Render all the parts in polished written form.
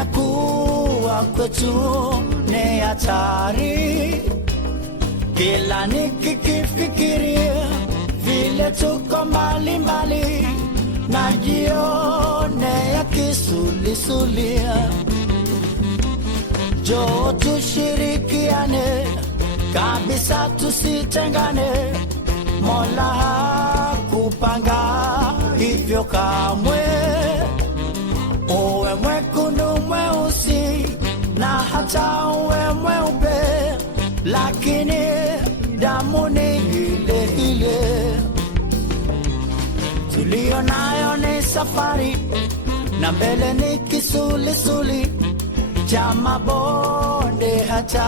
imekuwa kwetu ni hatari. Kila nikifikiria vile tuko mbali mbali, najionea kisulisulia. Njoo tushirikiane kabisa, tusitengane. Mola hakupanga hivyo kamwe. Uwe mwekundu mweusi na hata uwe mweupe, lakini damu ni ile ile. Tulio nayo ni safari na mbele ni kisulisuli cha mabonde hata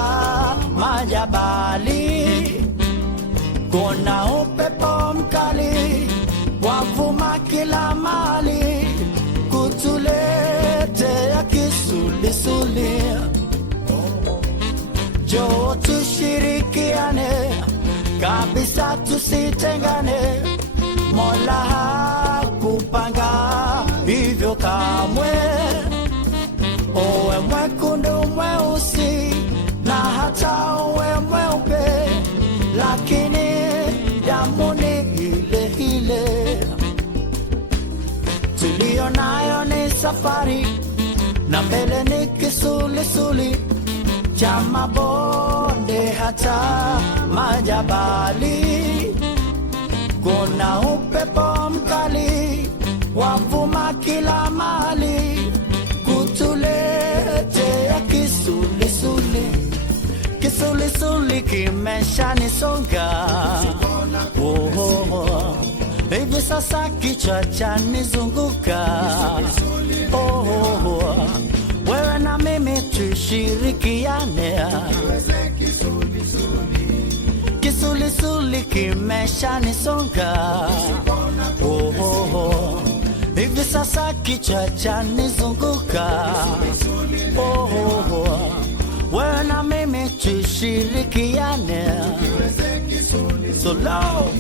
majabali. Kuna upepo mkali wavuma kila mahali kutuletea kisulisuli. Njoo tushirikiane kabisa, tusitengane. Mola hakupanga hivyo kamwe. Uwe mwekundu mweusi na hata uwe mweupe, lakini damu ni ile ile. Tulio nayo ni safari na mbele ni kisulisuli cha mabonde hata majabali. Kuna upepo mkali wavuma kila mahali kutuletea kisulisuli. Kisulisuli kimeshanisonga, hivi sasa kichwa chanizunguka. Wewe na mimi tushirikiane, kisulisuli kimeshanisonga. Hivi sasa kichwa chanizunguka. Wewe na mimi tushirikiane. So low.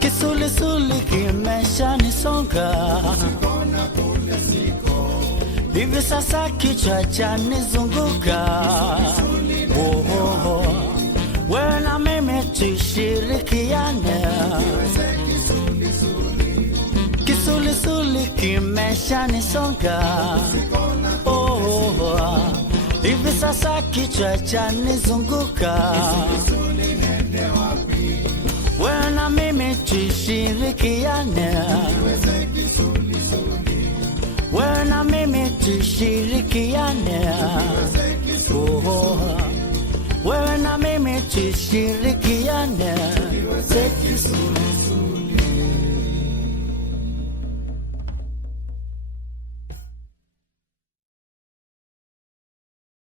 Kisulisuli kimeshanisonga, hivi sasa kichwa chanizunguka. Wewe na mimi tushirikiane, kisulisuli kimeshanisonga. Hivi sasa kichwa chanizunguka. Wewe na mimi tushirikiane, wewe na mimi tushirikiane. wewe na mimi tushirikiane. Say kisuli.